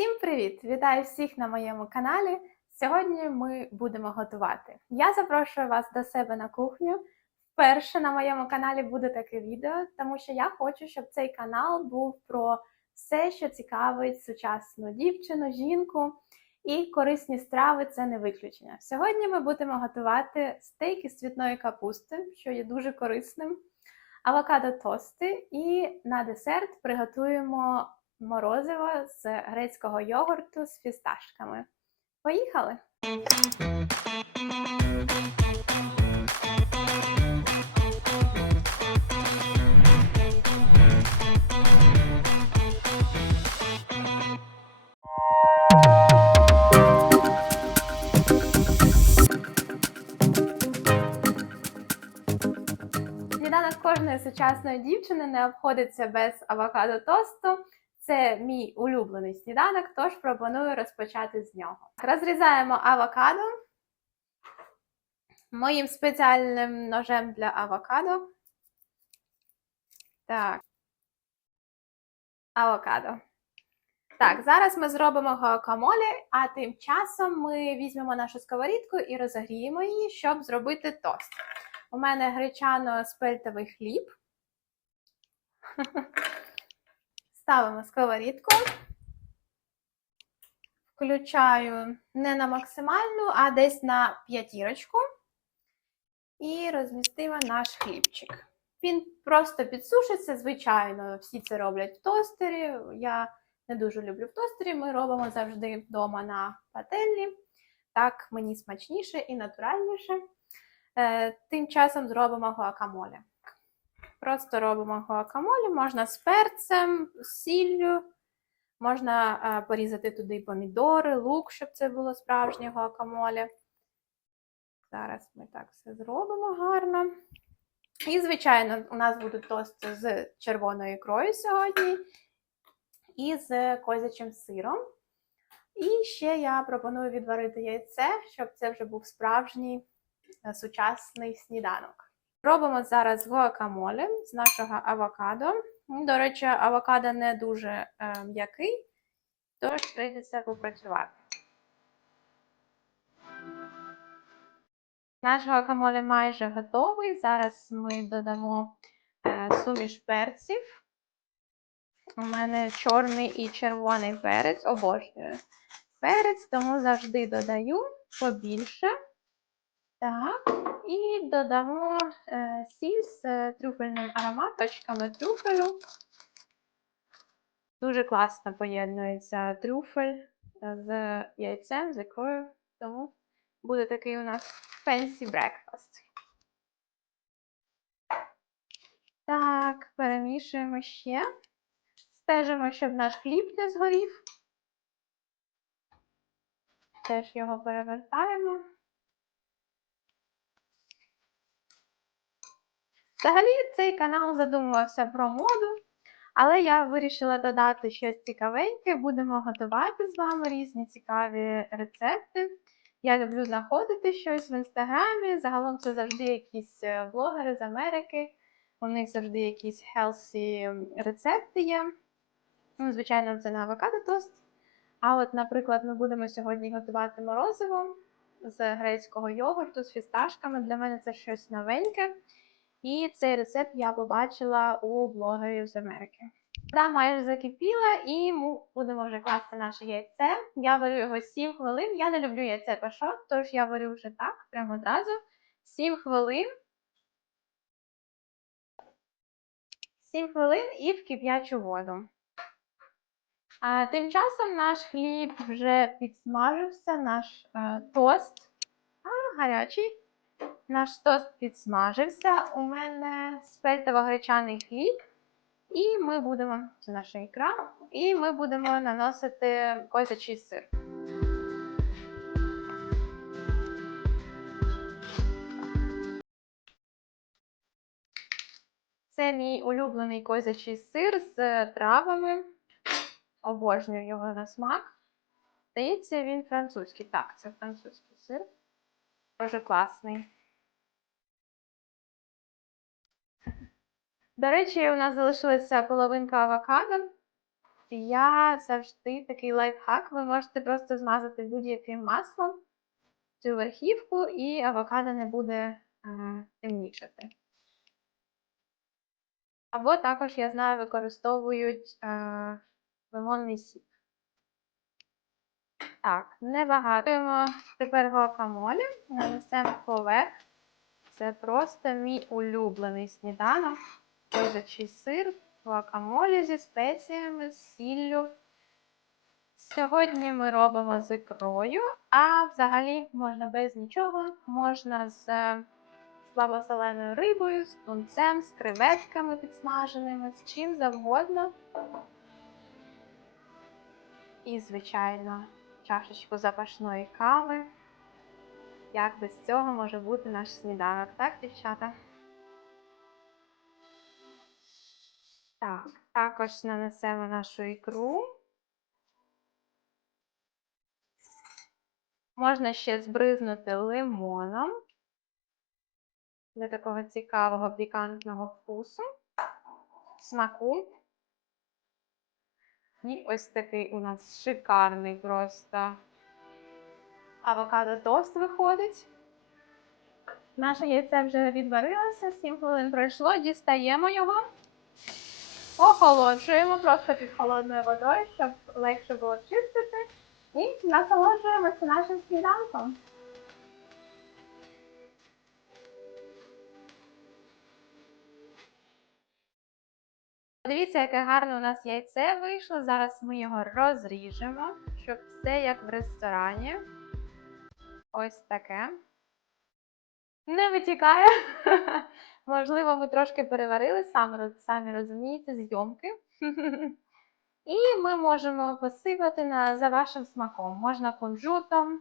Всім привіт! Вітаю всіх на моєму каналі. Сьогодні ми будемо готувати. Я запрошую вас до себе на кухню. Вперше на моєму каналі буде таке відео, тому що я хочу, щоб цей канал був про все, що цікавить сучасну дівчину, жінку. І корисні страви це не виключення. Сьогодні ми будемо готувати стейк із цвітної капусти, що є дуже корисним, авокадо тости, і на десерт приготуємо морозиво з грецького йогурту з фісташками. Поїхали! Кожної сучасної дівчини не обходиться без авокадо тосту. Це мій улюблений сніданок, тож пропоную розпочати з нього. Розрізаємо авокадо моїм спеціальним ножем для авокадо. Так. Авокадо. Так, зараз ми зробимо гуакамолі, а тим часом ми візьмемо нашу сковорідку і розігріємо її, щоб зробити тост. У мене гречано-спельтовий хліб. Ставимо сковорідку. Включаю не на максимальну, а десь на п'ятірочку. І розмістимо наш хлібчик. Він просто підсушиться, звичайно, всі це роблять в тостері. Я не дуже люблю в тостері. Ми робимо завжди вдома на пательні. Так мені смачніше і натуральніше. Е, Тим часом зробимо гуакамолі. Просто робимо гуакамолі, можна з перцем, з сіллю, можна е, порізати туди помідори, лук, щоб це було справжнє гуакамолі. Зараз ми так все зробимо гарно. І, звичайно, у нас будуть тости з червоною ікрою сьогодні і з козячим сиром. І ще я пропоную відварити яйце, щоб це вже був справжній е, сучасний сніданок. Робимо зараз гуакамолі з нашого авокадо. До речі, авокадо не дуже е, м'який, тож прийдеться попрацювати. Наш гуакамолі майже готовий. Зараз ми додамо е, суміш перців. У мене чорний і червоний перець, обожнюю перець, тому завжди додаю побільше. Так, і додамо е, сіль з трюфельним ароматочками трюфелю. Дуже класно поєднується трюфель з яйцем, з ікрою, тому буде такий у нас fancy breakfast. Так, перемішуємо ще. Стежимо, щоб наш хліб не згорів. Теж його перевертаємо. Взагалі, цей канал задумувався про моду, але я вирішила додати щось цікавеньке. Будемо готувати з вами різні цікаві рецепти. Я люблю знаходити щось в інстаграмі. Загалом це завжди якісь е, блогери з Америки. У них завжди якісь healthy рецепти є. Ну, Звичайно, це на авокадо тост. А от, наприклад, ми будемо сьогодні готувати морозиво з грецького йогурту з фісташками. Для мене це щось новеньке. І цей рецепт я побачила у блогерів з Америки. Вода майже закипіла, і ми будемо вже класти наше яйце. Я варю його 7 хвилин. Я не люблю яйце пашот, тож я варю вже так, прямо одразу. 7 хвилин. 7 хвилин і в кип'ячу воду. А тим часом наш хліб вже підсмажився, наш е, тост. А, гарячий. Наш тост підсмажився. У мене спельтово-гречаний хліб. І ми будемо, це наша ікра, і ми будемо наносити козячий сир. Це мій улюблений козячий сир з травами. Обожнюю його на смак. Здається, він французький. Так, це французький сир. Дуже класний. До речі, у нас залишилася половинка авокадо. я завжди такий лайфхак. Ви можете просто змазати будь-яким маслом цю верхівку, і авокадо не буде е, темнішати. Або також, я знаю, використовують е, лимонний сік. Так, небагато. Тепер гуакамолі нанесемо поверх. Це просто мій улюблений сніданок. Козячий сир, гуакамолі зі спеціями, з сіллю. Сьогодні ми робимо з ікрою, а взагалі можна без нічого, можна з е, слабосоленою рибою, з тунцем, з креветками підсмаженими, з чим завгодно. І, звичайно, чашечку запашної кави. Як без цього може бути наш сніданок, так, дівчата? Так, також нанесемо нашу ікру. Можна ще збризнути лимоном для такого цікавого пікантного вкусу, смаку. І ось такий у нас шикарний просто авокадо тост виходить. Наше яйце вже відварилося, 7 хвилин пройшло, дістаємо його, охолоджуємо просто під холодною водою, щоб легше було чистити. І насолоджуємося нашим сніданком. Дивіться, яке гарне у нас яйце вийшло. Зараз ми його розріжемо, щоб все як в ресторані. Ось таке. Не витікає. Можливо, ми трошки переварили, самі, самі розумієте, зйомки. І ми можемо посипати на, за вашим смаком. Можна кунжутом.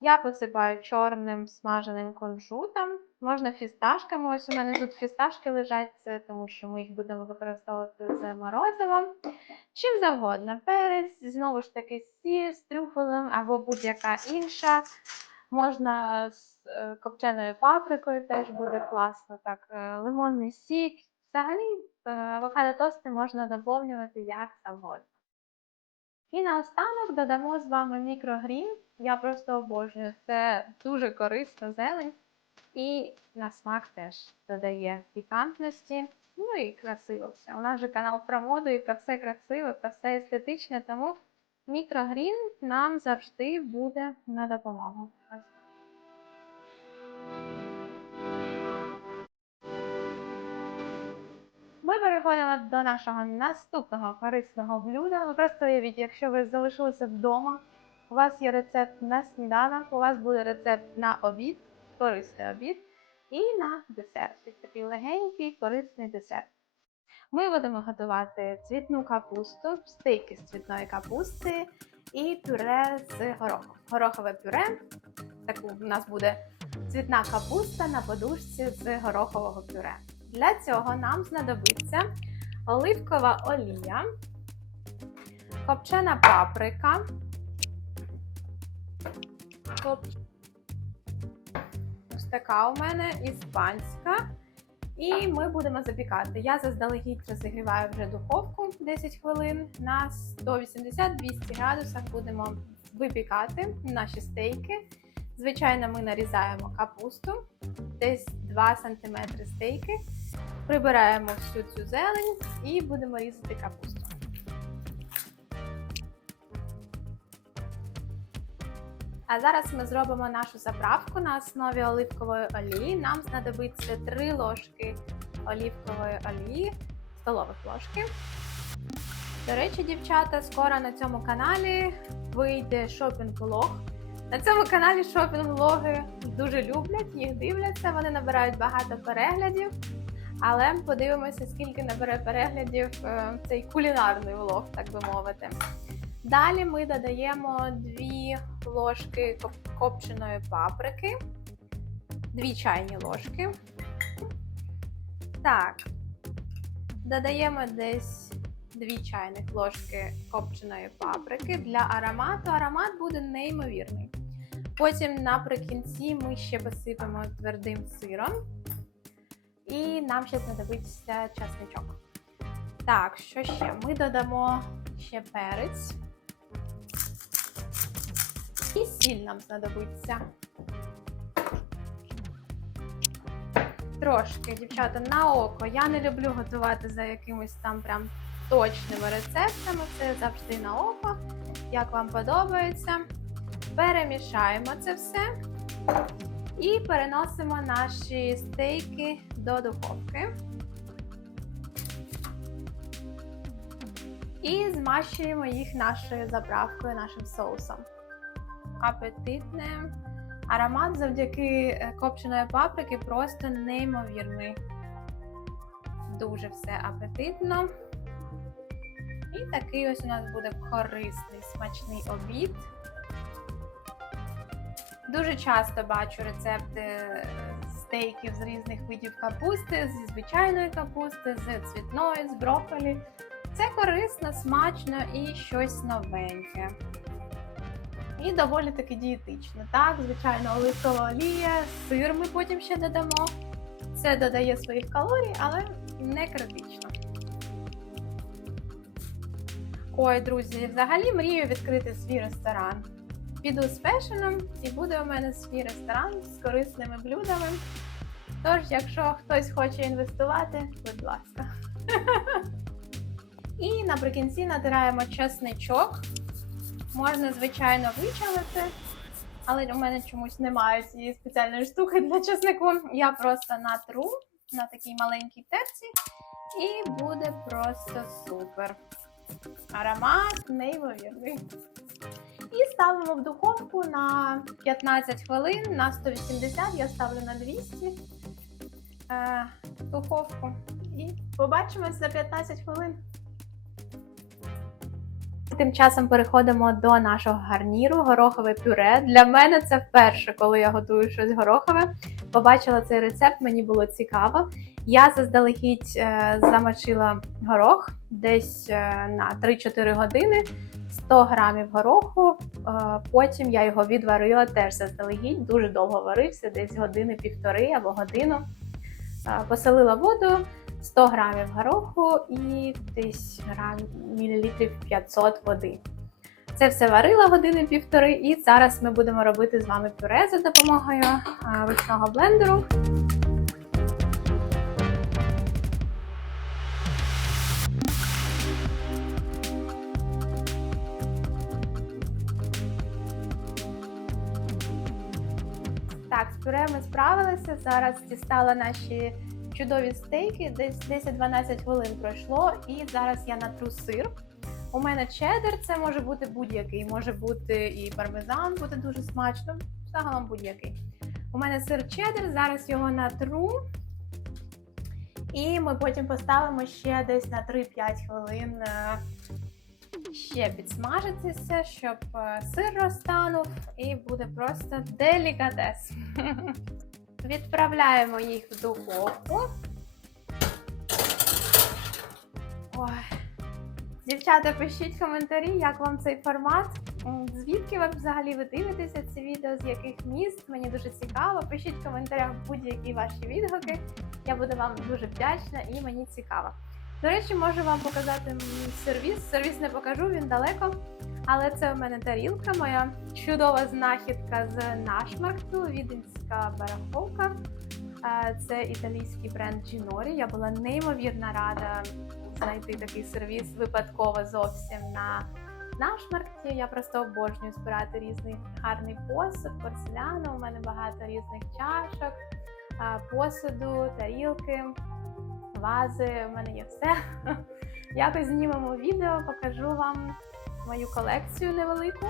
Я посипаю чорним смаженим кунжутом. Можна фісташками. Ось у мене тут фісташки лежать, тому що ми їх будемо використовувати з морозивом. Чим завгодно. Перець, знову ж таки, сіль з трюфелем або будь-яка інша. Можна з е, копченою паприкою теж буде класно. Так, е, лимонний сік. Взагалі, е, авокадо тости можна доповнювати як завгодно. І наостанок додамо з вами мікрогрін. Я просто обожнюю. Це дуже корисна зелень. І на смак теж додає пікантності. Ну і красиво все. У нас же канал про моду і про все красиве, про все естетичне, тому мікрогрін нам завжди буде на допомогу. Ми переходимо до нашого наступного корисного блюда. Ви просто уявіть, якщо ви залишилися вдома, у вас є рецепт на сніданок, у вас буде рецепт на обід, корисний обід, і на десерт. Такий легенький корисний десерт. Ми будемо готувати цвітну капусту, стейки з цвітної капусти і пюре з горохом. Горохове пюре. Таку у нас буде цвітна капуста на подушці з горохового пюре. Для цього нам знадобиться оливкова олія, копчена паприка, коп... така у мене іспанська. І ми будемо запікати. Я заздалегідь розігріваю вже духовку 10 хвилин на 180-200 градусах будемо випікати наші стейки. Звичайно, ми нарізаємо капусту, десь 2 см стейки. Прибираємо всю цю зелень і будемо різати капусту. А зараз ми зробимо нашу заправку на основі оливкової олії. Нам знадобиться 3 ложки оливкової олії, столових ложки. До речі, дівчата, скоро на цьому каналі вийде шопінг-влог. На цьому каналі шопінг-влоги дуже люблять, їх дивляться, вони набирають багато переглядів. Але подивимося, скільки набере переглядів е, цей кулінарний влог, так би мовити. Далі ми додаємо 2 ложки копченої паприки, 2 чайні ложки. Так, додаємо десь 2 чайних ложки копченої паприки. Для аромату аромат буде неймовірний. Потім наприкінці ми ще посипемо твердим сиром. І нам ще знадобиться часничок. Так, що ще? Ми додамо ще перець. І сіль нам знадобиться. Трошки, дівчата, на око. Я не люблю готувати за якимись там прям точними рецептами. Це завжди на око. Як вам подобається. Перемішаємо це все і переносимо наші стейки до духовки. І змащуємо їх нашою заправкою, нашим соусом. Апетитне. Аромат завдяки е, копченої паприки просто неймовірний. Дуже все апетитно. І такий ось у нас буде корисний, смачний обід. Дуже часто бачу рецепти стейків з різних видів капусти, зі звичайної капусти, з цвітної, з брокколі. Це корисно, смачно і щось новеньке. І доволі таки дієтично. Так, звичайно, оливкова олія, сир ми потім ще додамо. Це додає своїх калорій, але не критично. Ой, друзі, взагалі мрію відкрити свій ресторан. Піду з фешеном і буде у мене свій ресторан з корисними блюдами. Тож, якщо хтось хоче інвестувати, будь ласка. І наприкінці натираємо чесничок. Можна, звичайно, вичавити, але у мене чомусь немає цієї спеціальної штуки для чеснику. Я просто натру на такій маленькій терці, і буде просто супер. Аромат неймовірний. І ставимо в духовку на 15 хвилин, на 180, я ставлю на 200 е, духовку. І побачимось за 15 хвилин. Тим часом переходимо до нашого гарніру горохове пюре. Для мене це вперше, коли я готую щось горохове. Побачила цей рецепт, мені було цікаво. Я заздалегідь е, замочила горох десь е, на 3-4 години, 100 грамів гороху. Е, потім я його відварила теж заздалегідь, дуже довго варився, десь години півтори або годину. Посолила воду. 100 грамів гороху і десь грам, мілілітрів 500 води. Це все варила години півтори, і зараз ми будемо робити з вами пюре за допомогою ручного блендеру. Так, з пюре ми справилися. Зараз дістала наші чудові стейки, десь 10-12 хвилин пройшло, і зараз я натру сир. У мене чеддер, це може бути будь-який, може бути і пармезан, буде дуже смачно, загалом будь-який. У мене сир чеддер, зараз його натру. І ми потім поставимо ще десь на 3-5 хвилин е, ще підсмажитися, щоб е, сир розтанув, і буде просто делікатес. Відправляємо їх в духовку. Ой. Дівчата, пишіть коментарі, як вам цей формат. Звідки ви взагалі ви дивитеся це відео, з яких міст? Мені дуже цікаво. Пишіть в коментарях будь-які ваші відгуки. Я буду вам дуже вдячна і мені цікаво. До речі, можу вам показати сервіс. Сервіс не покажу, він далеко. Але це у мене тарілка, моя чудова знахідка з нашмаркту, віденська барахолка. Е, Це італійський бренд Ginori. Я була неймовірно рада знайти такий сервіс випадково зовсім на нашмаркті. Я просто обожнюю збирати різний гарний посуд, порцеляну. У мене багато різних чашок, е, посуду, тарілки, вази. У мене є все. Якось знімемо відео, покажу вам мою колекцію невелику.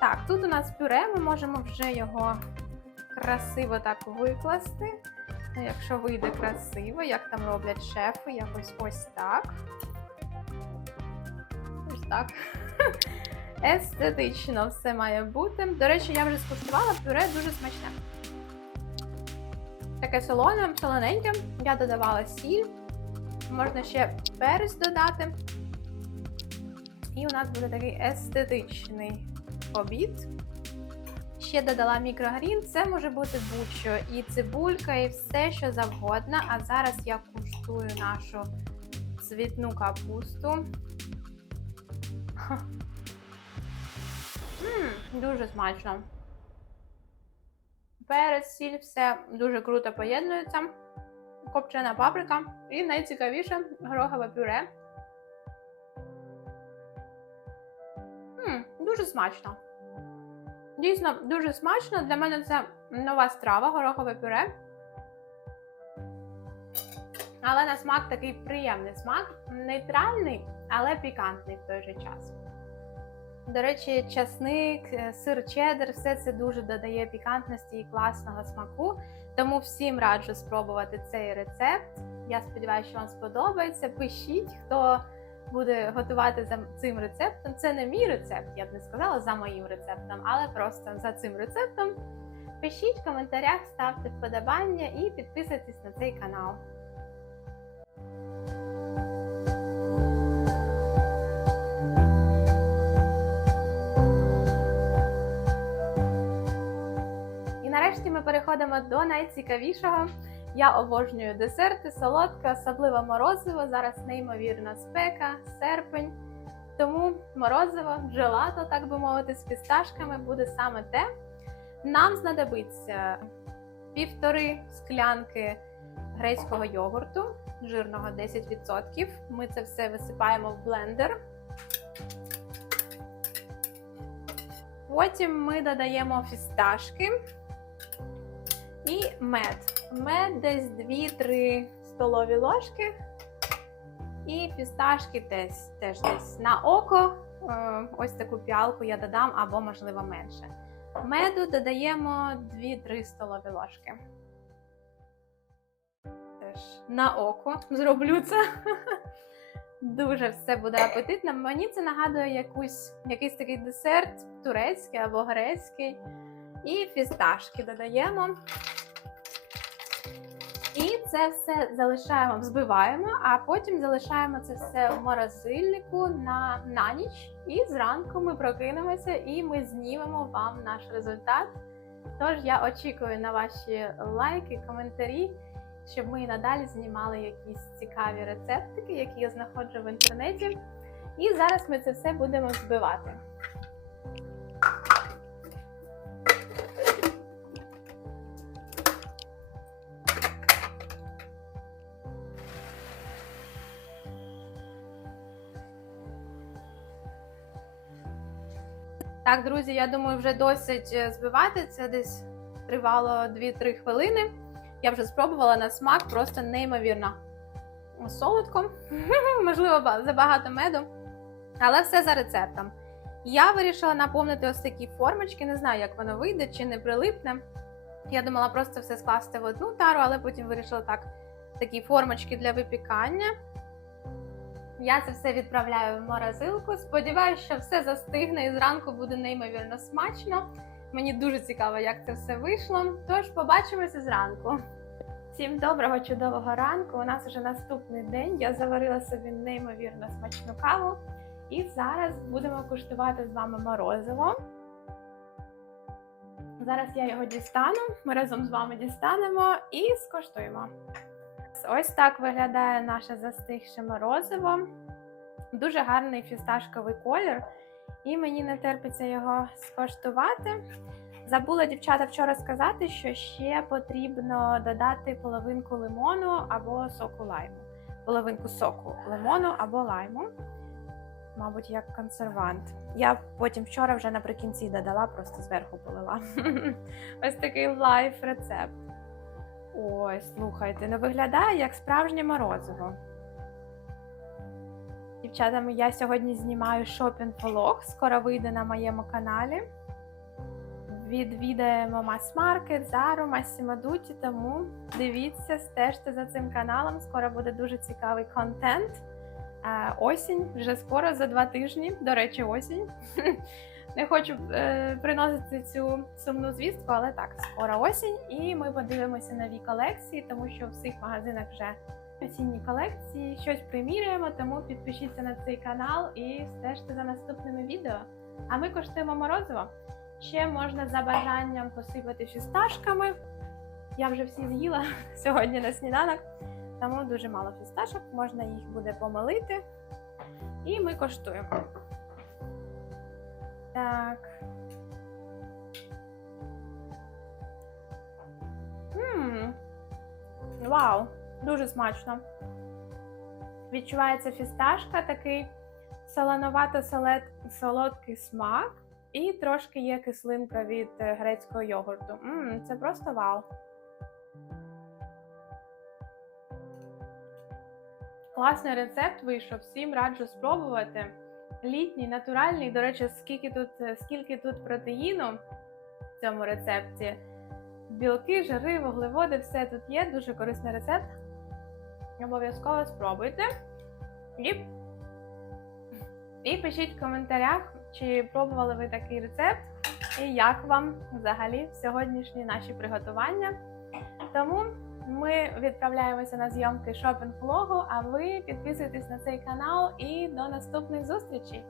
Так, тут у нас пюре, ми можемо вже його красиво так викласти. Ну, якщо вийде красиво, як там роблять шефи, якось ось так. Ось так. Естетично все має бути. До речі, я вже скуштувала пюре дуже смачне. Таке солоне, солоненьке. Я додавала сіль. Можна ще перець додати. І у нас буде такий естетичний обід. Ще додала мікрогрін, це може бути будь-що. І цибулька, і все, що завгодно. А зараз я куштую нашу цвітну капусту. М, дуже смачно. Перець, сіль, все дуже круто поєднується. Копчена паприка і найцікавіше горохове пюре. Дуже смачно. Дійсно, дуже смачно. Для мене це нова страва, горохове пюре. Але на смак такий приємний смак, нейтральний, але пікантний в той же час. До речі, часник, е, сир чеддер, все це дуже додає пікантності і класного смаку. Тому всім раджу спробувати цей рецепт. Я сподіваюся, що вам сподобається. Пишіть, хто буде готувати за цим рецептом. Це не мій рецепт, я б не сказала за моїм рецептом, але просто за цим рецептом. Пишіть в коментарях, ставте вподобання і підписуйтесь на цей канал. І нарешті ми переходимо до найцікавішого. Я обожнюю десерти, солодке, особливо морозиво. Зараз неймовірна спека, серпень. Тому морозиво, джелато, так би мовити, з фісташками буде саме те. Нам знадобиться півтори склянки грецького йогурту, жирного 10%. Ми це все висипаємо в блендер. Потім ми додаємо фісташки і мед. Мед десь 2-3 столові ложки. І фісташки десь, теж десь на око. Е, Ось таку піалку я додам, або, можливо, менше. Меду додаємо 2-3 столові ложки. Теж на око зроблю це. Дуже все буде апетитно. Мені це нагадує якусь, якийсь такий десерт турецький або грецький. І фісташки додаємо. І це все залишаємо, взбиваємо, а потім залишаємо це все в морозильнику на, на ніч. І зранку ми прокинемося і ми знімемо вам наш результат. Тож я очікую на ваші лайки, коментарі, щоб ми і надалі знімали якісь цікаві рецептики, які я знаходжу в інтернеті. І зараз ми це все будемо збивати. Так, друзі, я думаю, вже досить е, збивати. Це десь тривало 2-3 хвилини. Я вже спробувала на смак, просто неймовірно солодко. Можливо, забагато меду. Але все за рецептом. Я вирішила наповнити ось такі формочки. Не знаю, як воно вийде чи не прилипне. Я думала просто все скласти в одну тару, але потім вирішила так, такі формочки для випікання. Я це все відправляю в морозилку. Сподіваюся, що все застигне і зранку буде неймовірно смачно. Мені дуже цікаво, як це все вийшло. Тож побачимося зранку. Всім доброго, чудового ранку. У нас вже наступний день. Я заварила собі неймовірно смачну каву. І зараз будемо куштувати з вами морозиво. Зараз я його дістану. Ми разом з вами дістанемо і скоштуємо. Ось так виглядає наше застигше морозиво. Дуже гарний фісташковий колір, і мені не терпиться його скоштувати. Забула дівчата вчора сказати, що ще потрібно додати половинку лимону або соку лайму. Половинку соку лимону або лайму, мабуть, як консервант. Я потім вчора вже наприкінці додала, просто зверху полила. Ось такий лайф рецепт. Ой, слухайте, ну виглядає як справжнє морозиво. Дівчатами, я сьогодні знімаю шопінг-влог, скоро вийде на моєму каналі. Відвідаємо мас-маркет, Зару, Массимо Дуті, тому дивіться, стежте за цим каналом. Скоро буде дуже цікавий контент. Е, Осінь вже скоро за два тижні. До речі, осінь. Не хочу е, приносити цю сумну звістку, але так, скоро осінь, і ми подивимося нові колекції, тому що в всіх магазинах вже осінні колекції. Щось приміряємо, тому підпишіться на цей канал і стежте за наступними відео. А ми коштуємо морозиво. Ще можна за бажанням посипати фісташками. Я вже всі з'їла сьогодні на сніданок, тому дуже мало фісташок, можна їх буде помолити. І ми коштуємо. Так. Ммм. Вау, дуже смачно. Відчувається фісташка, такий солоновато-солодкий смак, і трошки є кислинка від е, грецького йогурту. Ммм, це просто вау. Класний рецепт вийшов, всім раджу спробувати. Літній, натуральний. До речі, скільки тут, е, скільки тут протеїну в цьому рецепті. Білки, жири, вуглеводи, все тут є. Дуже корисний рецепт. Обов'язково спробуйте. І, і пишіть в коментарях, чи пробували ви такий рецепт, і як вам взагалі сьогоднішні наші приготування. Тому ми відправляємося на зйомки шопінг влогу, а ви підписуйтесь на цей канал і до наступних зустрічей!